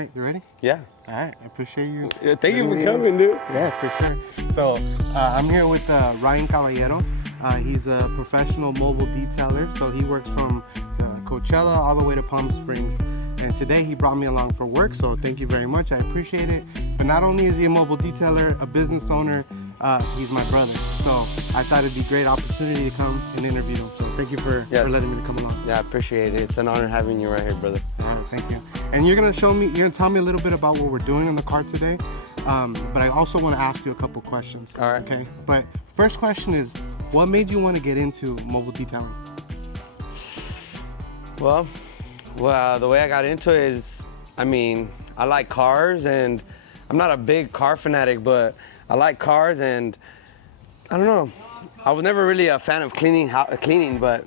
right, you ready? Yeah. All right, I appreciate you. Yeah, thank you for coming, dude. Yeah, for sure. So I'm here with Ryan Caballero. He's a professional mobile detailer. So he works from Coachella all the way to Palm Springs. And today he brought me along for work, so thank you very much. I appreciate it. But not only is he a mobile detailer, a business owner, he's my brother. So I thought it'd be a great opportunity to come and interview him. So thank you for letting me come along. Yeah, I appreciate it. It's an honor having you right here, brother. All right, thank you. And you're gonna tell me a little bit about what we're doing in the car today. But I also want to ask you a couple questions. All right. Okay. But first question is, what made you want to get into mobile detailing? Well, the way I got into it is, I like cars, and I'm not a big car fanatic, but I like cars, and I don't know. I was never really a fan of cleaning, but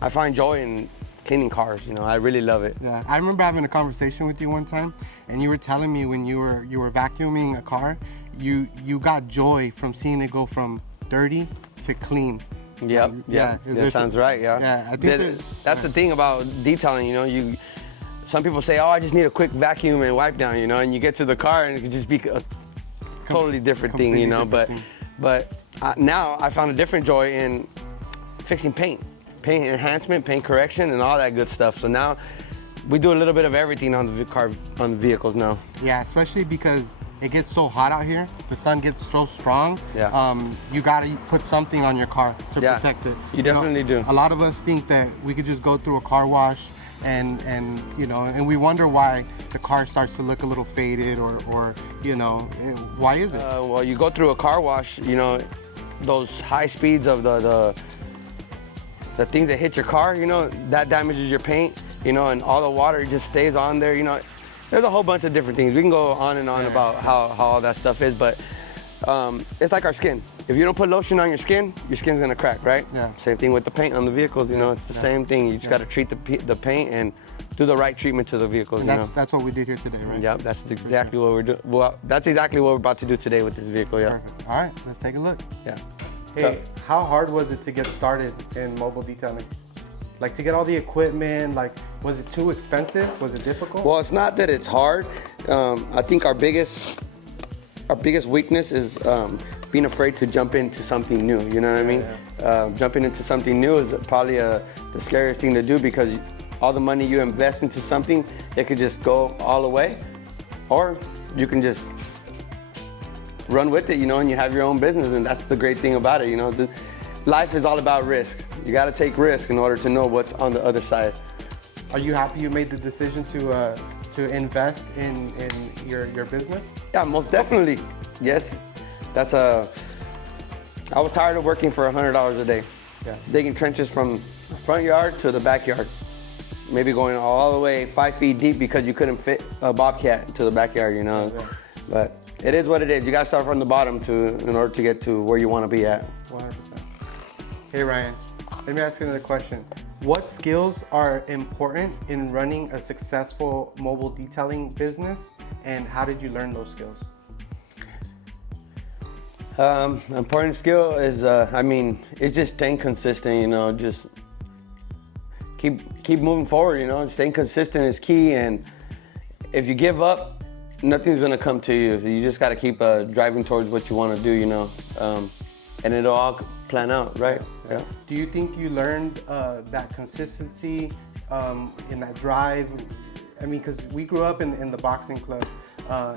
I find joy in cleaning cars. I really love it. Yeah, I remember having a conversation with you one time, and you were telling me when you were vacuuming a car, you got joy from seeing it go from dirty to clean. Yep. That sounds right. Yeah. Yeah, I think that's the thing about detailing. Some people say, "Oh, I just need a quick vacuum and wipe down," and you get to the car and it could just be a totally different thing, But now I found a different joy in fixing paint enhancement, paint correction, and all that good stuff. So now we do a little bit of everything on the vehicles now. Yeah, especially because it gets so hot out here. The sun gets so strong. Yeah. You gotta put something on your car to protect it. You definitely do. A lot of us think that we could just go through a car wash and we wonder why the car starts to look a little faded or why is it? Well, you go through a car wash, those high speeds of the things that hit your car, that damages your paint, and all the water just stays on there, There's a whole bunch of different things. We can go on and on about how all that stuff is, but it's like our skin. If you don't put lotion on your skin's gonna crack, right? Yeah. Same thing with the paint on the vehicles, it's the same thing. You just gotta treat the paint and do the right treatment to the vehicles, That's what we did here today, right? Yep, that's exactly what we're doing. Well, that's exactly what we're about to do today with this vehicle, yeah. Perfect. All right, let's take a look. Yeah. Hey, how hard was it to get started in mobile detailing? Like to get all the equipment, was it too expensive? Was it difficult? Well, it's not that it's hard. I think our biggest weakness is being afraid to jump into something new, you know what I mean? Yeah. Jumping into something new is probably the scariest thing to do, because all the money you invest into something, it could just go all the way, or you can just run with it, and you have your own business, and that's the great thing about it, Life is all about risk. You got to take risks in order to know what's on the other side. Are you happy you made the decision to invest in your business? Yeah, most definitely. Yes. I was tired of working for $100 a day. Yeah. Digging trenches from the front yard to the backyard. Maybe going all the way 5 feet deep because you couldn't fit a bobcat to the backyard, Yeah. But it is what it is. You got to start from the bottom in order to get to where you want to be at. 100%. Hey Ryan, let me ask you another question. What skills are important in running a successful mobile detailing business, and how did you learn those skills? Important skill is, it's just staying consistent, just keep moving forward, staying consistent is key, and if you give up, nothing's gonna come to you. So you just gotta keep driving towards what you wanna do, and it'll all plan out, right? Yeah. Do you think you learned that consistency in that drive? Because we grew up in the boxing club,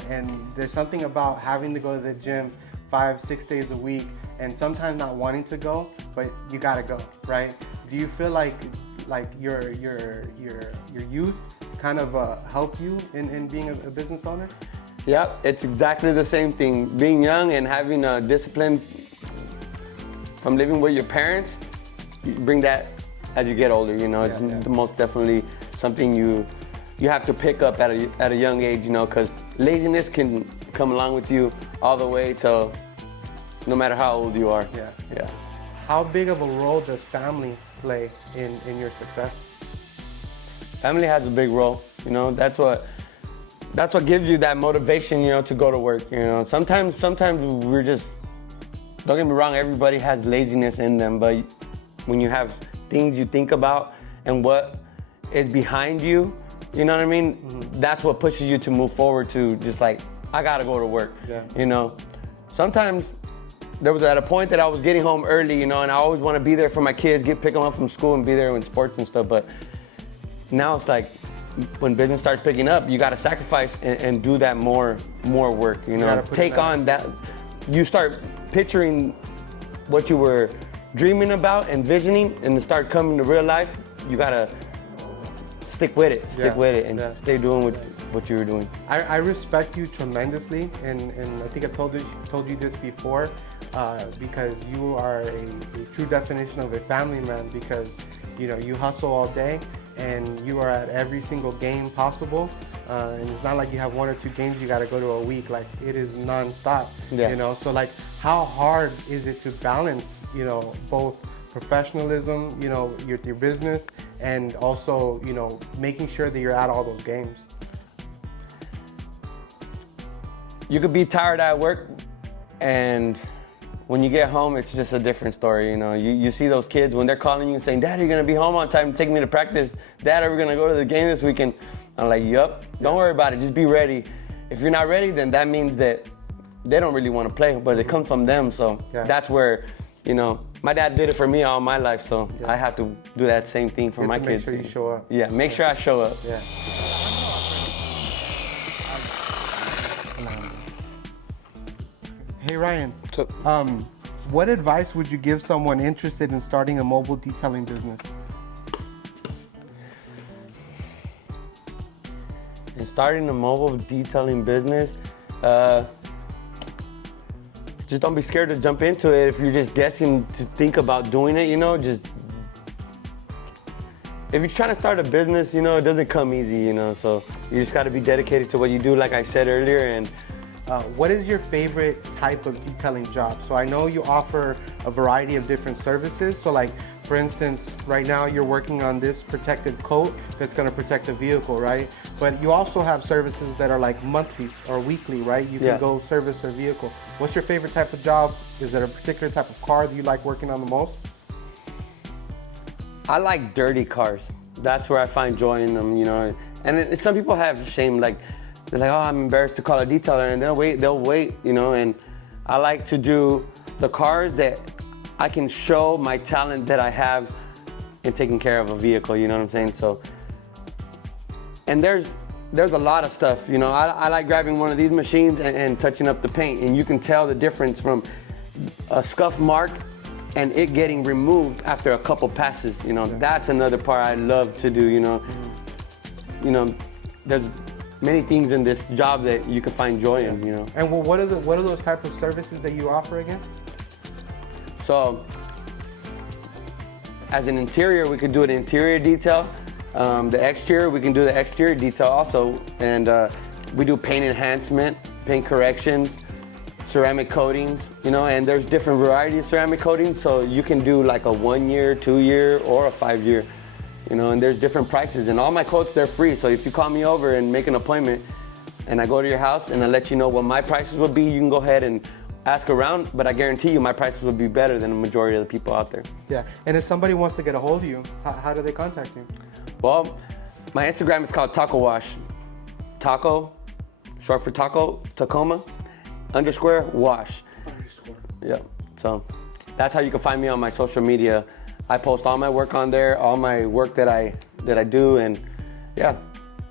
and there's something about having to go to the gym 5-6 days a week, and sometimes not wanting to go, but you gotta go, right? Do you feel like your youth kind of helped you in being a business owner? Yeah, it's exactly the same thing. Being young and having a discipline from living with your parents, you bring that as you get older, It's the most definitely something you have to pick up at a young age, because laziness can come along with you all the way till no matter how old you are. Yeah. How big of a role does family play in your success? Family has a big role, that's what gives you that motivation, to go to work, Sometimes we're just, don't get me wrong, everybody has laziness in them, but when you have things you think about and what is behind you, you know what I mean? That's what pushes you to move forward to just like, I gotta go to work, you know? Sometimes there was at a point that I was getting home early, you know, and I always want to be there for my kids, pick them up from school and be there in sports and stuff, but now it's like, when business starts picking up, you gotta sacrifice and do that more work, you know? Take on that, you start picturing what you were dreaming about, envisioning, and to start coming to real life, you gotta stick with it, and stay doing what you were doing. I respect you tremendously, and I think I've told you this before, because you are a true definition of a family man, because you know you hustle all day and you are at every single game possible, and it's not like you have 1 or 2 games you got to go to a week. Like, it is non-stop, you know. So like, how hard is it to balance, you know, both professionalism, you know, your business, and also, you know, making sure that you're at all those games? You could be tired at work, and when you get home, it's just a different story, you know. You see those kids when they're calling you and saying, "Dad, are you gonna be home on time? Take me to practice. Dad, are we gonna go to the game this weekend?" I'm like, "Yup, don't worry about it, just be ready." If you're not ready, then that means that they don't really wanna play, but it comes from them, so that's where, you know, my dad did it for me all my life, so I have to do that same thing for my kids. Make sure you show up. Yeah, make sure I show up. Yeah. Hey Ryan, What's up? what advice would you give someone interested in starting a mobile detailing business? And starting a mobile detailing business, just don't be scared to jump into it. If you're just guessing to think about doing it, you know, just, if you're trying to start a business, you know, it doesn't come easy, you know, so you just gotta be dedicated to what you do, like I said earlier. And what is your favorite type of detailing job? So I know you offer a variety of different services. So like, for instance, right now you're working on this protective coat that's gonna protect the vehicle, right? But you also have services that are like monthly or weekly, right? You can go service a vehicle. What's your favorite type of job? Is there a particular type of car that you like working on the most? I like dirty cars. That's where I find joy in them, you know. And some people have shame, like, they're like, "Oh, I'm embarrassed to call a detailer," and they'll wait, you know. And I like to do the cars that I can show my talent that I have in taking care of a vehicle, you know what I'm saying? So, and there's a lot of stuff, you know. I like grabbing one of these machines and touching up the paint, and you can tell the difference from a scuff mark and it getting removed after a couple passes, you know. That's another part I love to do, you know. You know, there's many things in this job that you can find joy in, you know. And well, what are those type of services that you offer again? So, as an interior, we could do an interior detail. The exterior, we can do the exterior detail also. And we do paint enhancement, paint corrections, ceramic coatings, you know, and there's different variety of ceramic coatings. So you can do like a 1 year, 2 year, or a 5 year. You know, and there's different prices, and all my quotes, they're free. So if you call me over and make an appointment, and I go to your house and I let you know what my prices would be, you can go ahead and ask around, but I guarantee you my prices would be better than the majority of the people out there. Yeah, and if somebody wants to get a hold of you, how do they contact you? Well, my Instagram is called Taco Wash. Taco, short for taco, Tacoma, _wash. Yeah, so that's how you can find me on my social media. I post all my work on there, all my work that I do, and yeah,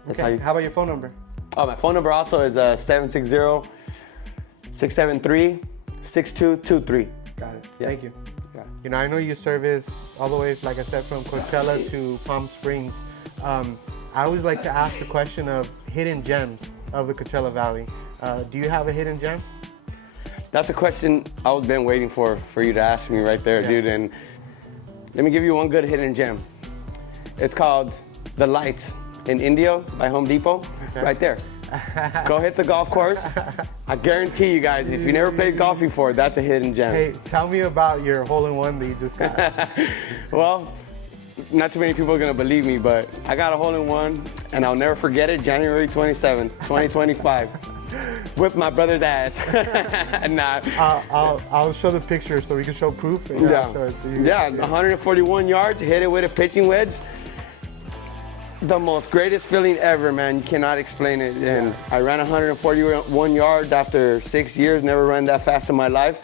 that's how about your phone number? Oh, my phone number also is 760-673-6223. Got it. Yeah. Thank you. Yeah. You know, I know you service all the way, like I said, from Coachella to Palm Springs. I always like to ask the question of hidden gems of the Coachella Valley. Do you have a hidden gem? That's a question I've been waiting for you to ask me right there, dude. And let me give you one good hidden gem. It's called The Lights in Indio by Home Depot, right there. Go hit the golf course. I guarantee you guys, if you never played golf before, that's a hidden gem. Hey, tell me about your hole-in-one that you just got. Well, not too many people are gonna believe me, but I got a hole-in-one, and I'll never forget it, January 27th, 2025. Whip my brother's ass. Nah. I'll show the picture so we can show proof. And yeah, 141 yards, hit it with a pitching wedge. The most greatest feeling ever, man. You cannot explain it. And I ran 141 yards after 6 years. Never ran that fast in my life.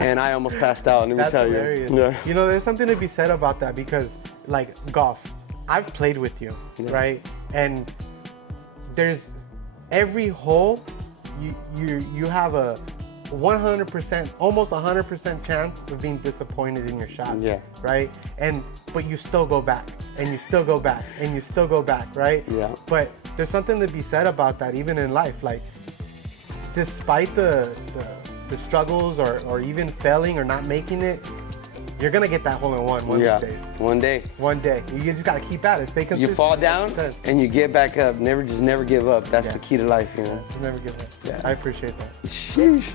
And I almost passed out, let me tell hilarious. you. Yeah. You know, there's something to be said about that because, like, golf, I've played with you, right? And there's every hole, you have a 100%, almost 100% chance of being disappointed in your shot, right? But you still go back, and you still go back, and you still go back, right? Yeah. But there's something to be said about that, even in life. Like, despite the struggles or even failing or not making it, you're gonna get that hole in one of these days. One day. One day. You just gotta keep at it. Stay consistent. You fall down and you get back up. Never give up. That's the key to life, you know. Just never give up. Yeah. I appreciate that. Sheesh.